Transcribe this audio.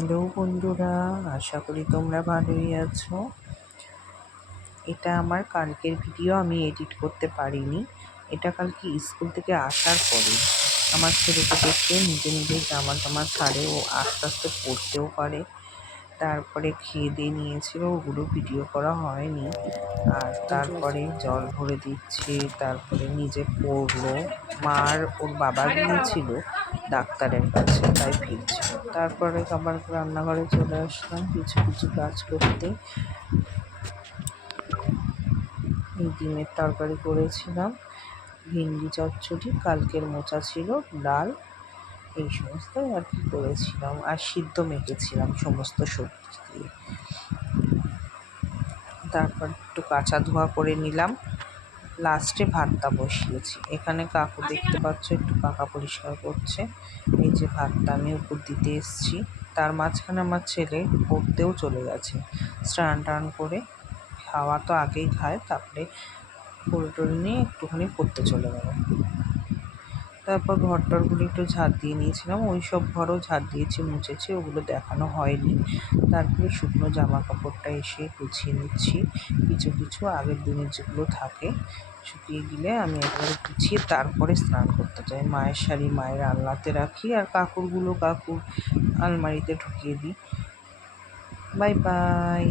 Hello বন্ধুরা, আশা করি তোমরা ভালোই আছো। এটা আমার কালকের ভিডিও, আমি এডিট করতে পারিনি। এটা কালকে স্কুল থেকে আসার পরে। আমার ছেলেকে দেখতে নিজে নিজে জামা টামা ছাড়ে ও আস্তে আস্তে পড়তেও পারে। তারপরে খেয়ে দিয়ে নিয়েছিল, ওগুলো ভিডিও করা হয়নি। আর তারপরে জল ভরে দিচ্ছে, তারপরে নিজে পড়ল। মার ওর বাবা গিয়েছিল ডাক্তারের কাছে, তাই ফিরছিল তারপরে আবার রান্নাঘরে চলে আসলাম, কিছু কিছু কাজ করতে। ডিমের তরকারি করেছিলাম, ভিন্ডি চচ্চড়ি, কালকের মোচা ছিল, ডাল এই সমস্ত আর কি করেছিলাম। আর সিদ্ধ মেখেছিলাম সমস্ত সবজি দিয়ে। তারপর একটু কাঁচা ধোয়া করে নিলাম। লাস্টে ভাতটা বসিয়েছি। এখানে কাকু দেখতে পাচ্ছ একটু পাকা পরিষ্কার করছে। এই যে ভাতটা আমি উপর দিতে এসছি। তার মাঝখানে আমার ছেলে পড়তেও চলে গেছে। স্নান টান করে খাওয়া তো আগেই খায়, তারপরে পড়ে টরে নিয়ে একটুখানি পড়তে চলে গেল। তারপর ঘর টরগুলো একটু ঝাড় দিয়ে নিয়েছিলাম। ওই সব ঘরও ঝাড় দিয়েছি, মুছেছি, ওগুলো দেখানো হয়নি। তারপরে শুকনো জামা কাপড়টা এসে গুছিয়ে নিচ্ছি। কিছু কিছু আগের দিনের যেগুলো থাকে, শুকিয়ে গেলে আমি একবারে গুছিয়ে তারপরে স্নান করতে যাই। মায়ের শাড়ি, মায়ের আলনাতে রাখি আর কাকুরগুলো, কাকুর আলমারিতে ঢুকিয়ে দিই। Bye bye.